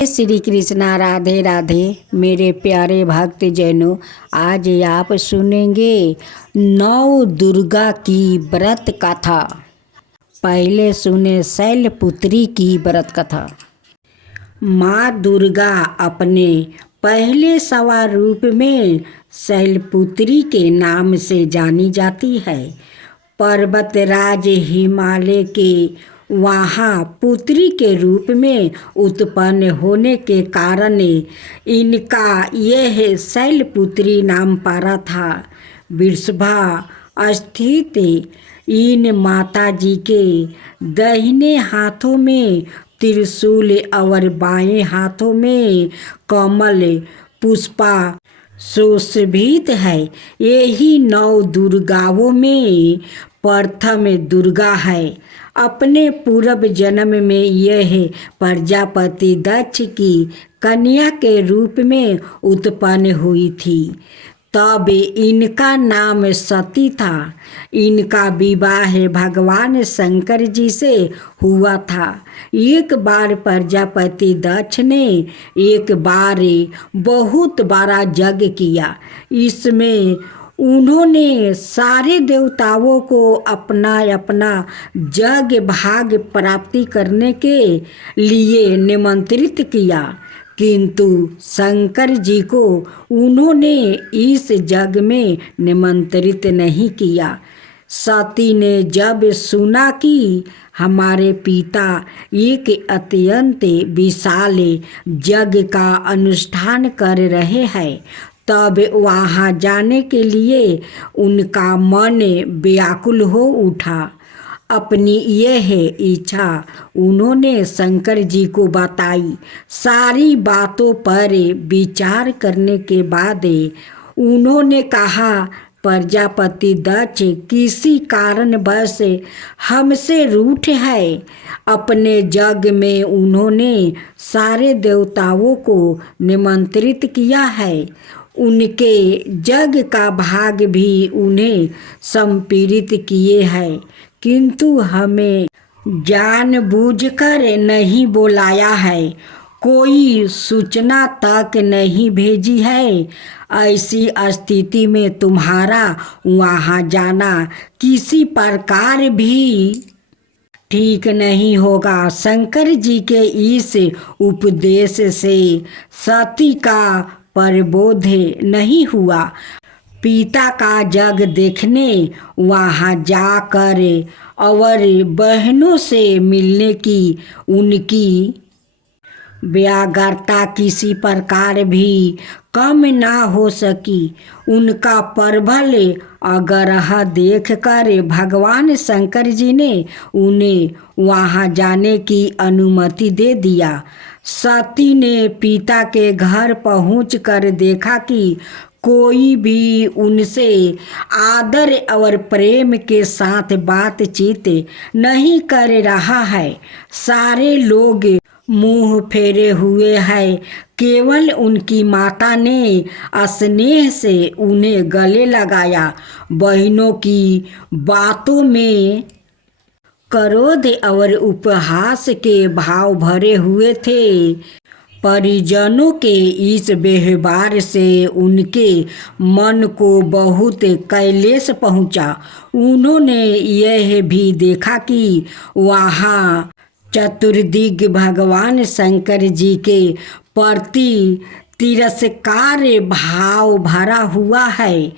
श्री कृष्णा, राधे राधे। मेरे प्यारे भक्त जनों, आज आप सुनेंगे नौ दुर्गा की व्रत कथा। पहले सुने शैलपुत्री की व्रत कथा। माँ दुर्गा अपने पहले सवार रूप में शैलपुत्री के नाम से जानी जाती है। पर्वतराज हिमालय के वहाँ पुत्री के रूप में उत्पन्न होने के कारण इनका यह शैलपुत्री नाम पड़ा था। वृषभा स्थित इन माता जी के दाहिने हाथों में त्रिशूल और बाएं हाथों में कमल पुष्पा सुशोभित है। यही नौ दुर्गाओं में प्रथम दुर्गा है। अपने पूर्व जन्म में यह प्रजापति दक्ष की कन्या के रूप में उत्पन्न हुई थी। तब इनका नाम सती था। इनका विवाह भगवान शंकर जी से हुआ था। एक बार प्रजापति दक्ष ने एक बार बहुत बड़ा यज्ञ किया। इसमें उन्होंने सारे देवताओं को अपना अपना यज्ञ भाग प्राप्ति करने के लिए निमंत्रित किया, किंतु शंकर जी को उन्होंने इस यज्ञ में निमंत्रित नहीं किया। सती ने जब सुना कि हमारे पिता एक अत्यंत विशाल यज्ञ का अनुष्ठान कर रहे हैं, तब वहाँ जाने के लिए उनका मन व्याकुल हो उठा। अपनी यह इच्छा उन्होंने शंकर जी को बताई। सारी बातों पर विचार करने के बाद उन्होंने कहा, प्रजापति दक्ष किसी कारणवश हमसे रूठ है। अपने यज्ञ में उन्होंने सारे देवताओं को निमंत्रित किया है। उनके यज्ञ का भाग भी उन्हें संपीड़ित किए हैं, किंतु हमें जानबूझकर नहीं बुलाया है, कोई सूचना तक नहीं भेजी है। ऐसी स्थिति में तुम्हारा वहाँ जाना किसी प्रकार भी ठीक नहीं होगा। शंकर जी के इस उपदेश से सती का प्रबोध नहीं हुआ। पिता का यज्ञ देखने वहाँ जाकर और बहनों से मिलने की उनकी व्याग्रता किसी प्रकार भी कम ना हो सकी। उनका प्रबल आग्रह देखकर भगवान शंकर जी ने उन्हें वहाँ जाने की अनुमति दे दिया। सती ने पिता के घर पहुंचकर देखा कि कोई भी उनसे आदर और प्रेम के साथ बातचीत नहीं कर रहा है। सारे लोग मुंह फेरे हुए हैं। केवल उनकी माता ने स्नेह से उन्हें गले लगाया। बहनों की बातों में क्रोध और उपहास के भाव भरे हुए थे। परिजनों के इस व्यवहार से उनके मन को बहुत क्लेश पहुंचा। उन्होंने यह भी देखा कि वहाँ चतुर्दिग भगवान शंकर जी के प्रति तिरस्कार भाव भरा हुआ है।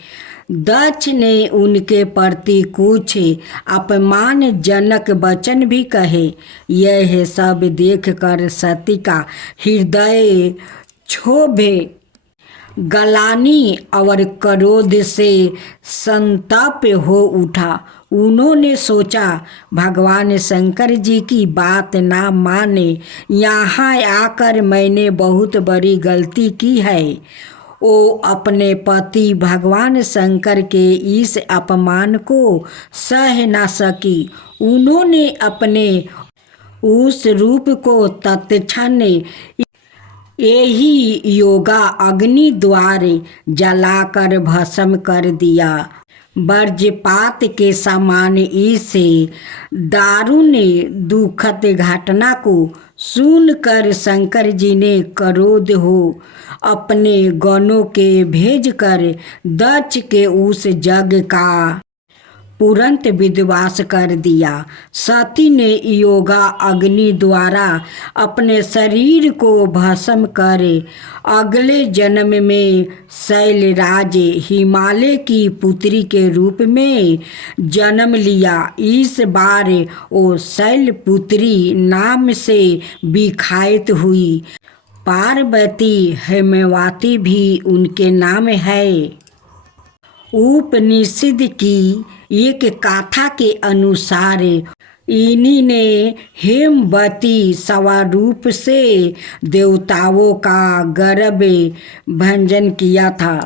दक्ष ने उनके प्रति कुछ अपमानजनक वचन भी कहे। यह सब देखकर सती का हृदय क्षोभे गलानी और क्रोध से संतप्त हो उठा। उन्होंने सोचा, भगवान शंकर जी की बात ना माने, यहाँ आकर मैंने बहुत बड़ी गलती की है। वो अपने पति भगवान शंकर के इस अपमान को सह न सकी। उन्होंने अपने उस रूप को तत्क्षण यही योगा अग्नि द्वारा जलाकर भस्म कर दिया। वज्रपात के समान इस दारुण दुखद घटना को सुनकर शंकर जी ने क्रोध हो अपने गणों के भेजकर दक्ष के उस यज्ञ का तुरंत विध्वंस कर दिया। सती ने योगा अग्नि द्वारा अपने शरीर को भस्म कर अगले जन्म में शैलराज हिमालय की पुत्री के रूप में जन्म लिया। इस बार वो शैलपुत्री नाम से विख्यात हुई। पार्वती हेमवती भी उनके नाम है। उपनिषद की एक गाथा के अनुसार इन्हीं ने हेमवती स्वरूप से देवताओं का गर्भ भंजन किया था।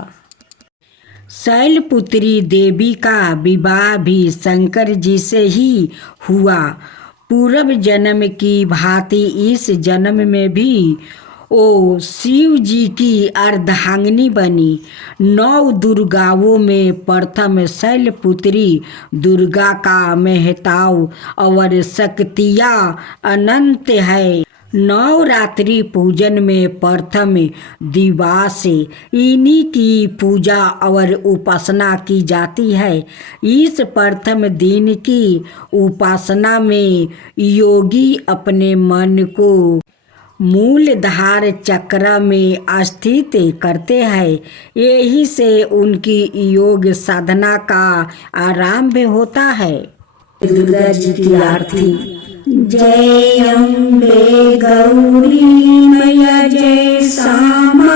शैलपुत्री देवी का विवाह भी शंकर जी से ही हुआ। पूर्व जन्म की भांति इस जन्म में भी ओ शिव जी की अर्धांगिनी बनी। 9 दुर्गाओं में प्रथम शैलपुत्री दुर्गा का महताव और शक्तियाँ अनंत है। नवरात्रि पूजन में प्रथम दिवस इन्हीं की पूजा और उपासना की जाती है। इस प्रथम दिन की उपासना में योगी अपने मन को मूलधार चक्र में स्थित करते हैं। यही से उनकी योग साधना का आरंभ होता है। दुर्गा जी की आरती। जय अम्बे गौरी मैया जय श्यामा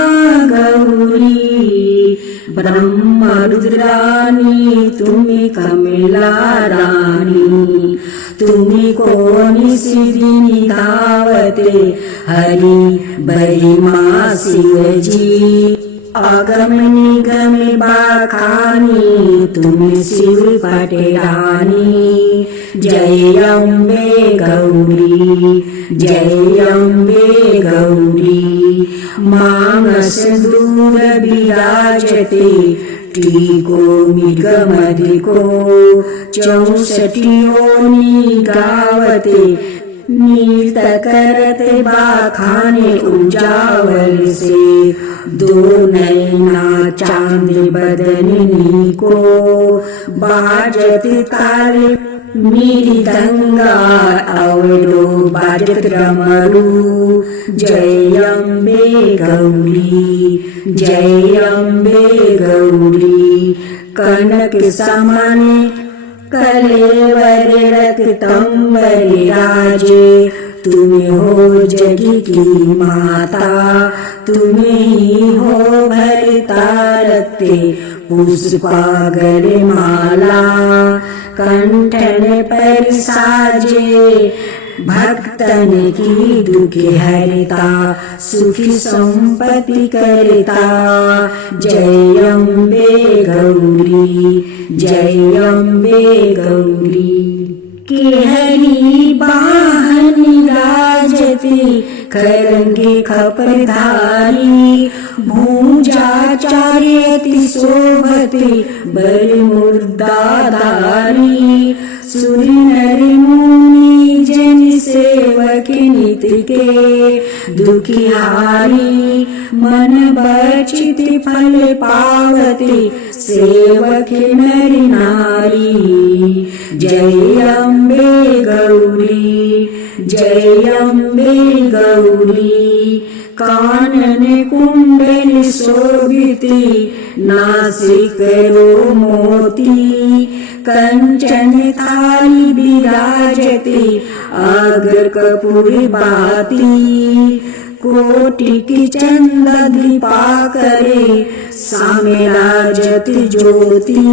गौरी, ब्रह्म रुद्रानी तुम्हें कमला रानी, तुम्हें कौन सिद्धि धावते हरि बरी माँ शिव जी, आगम निगम बाखानी तुम्हें शिव पटेरानी। जय अम्बे गौरी जय अम्बे गौरी, मानस दूर विराजते टीको मृगमधिको, 64 योनि गावते नीत करते बाखाने उजावल से, 2 नैना चांद बदननी को, बाजत ताले मृदंगा अवरो बाजत डमरू। जय अम्बे गौरी जय अम्बे गौरी, कनक समाने कलेवर रक्तंबर राजे, तुम्हें हो जगी की माता, तुम्हें ही हो भरता रखते पुष्पागर माला, कंठन पर साजे भक्तन की दुख हरता, सुखी संपत्ति करता। जय अम्बे गौरी जय अम्बे गौरी, के हरि वाहन राजती खरंगे खपरधारी, भूजा चार्यति शोभते बर मुर्दाधारी, सुर नर मुनि जन सेवक नित के दुखिहारी, मन बचित फल पावते सेवक नर नारी। जय अम्बे गौरी जय अम्बे गौरी, कानन कुंडल शोभिते नासिक रो मोती, कंचन थाली विराजते अग्र कपूर बाती, कोटि की चंद दीपाकरे सामे राजत ज्योति,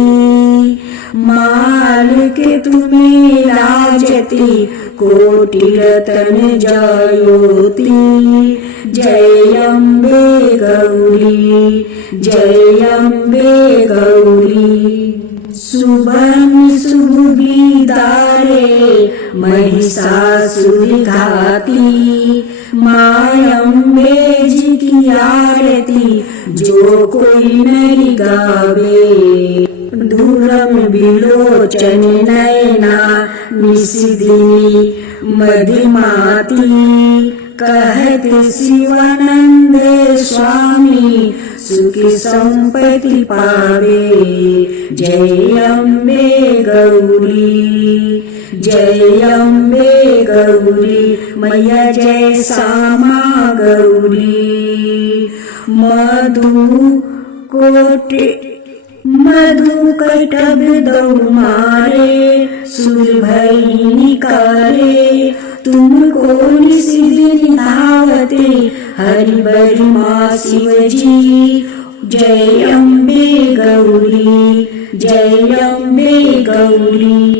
माल के तुम्हें राजती कोटि रतन ज्योति। जय अम्बे गौरी जय अम्बे गौरी, सुबह सुविदारे महिषासुर घाती, माँ अम्बे जी की आरती जो कोई नहीं गावे, धुरम विलोचन नयना निशिदिनी मदिमाती कहत शिवानंद स्वामी सुखी संपत्ति पावे। जय अम्बे गौरी, जय अम्बे गौरी, मैया जय श्यामा गौरी। मधु कटब दौ मारे सुर भई निकारे। तुमको निशिदिन धावते हरि बरि माँ शिव जी। जय अम्बे गौरी, जय अम्बे गौरी।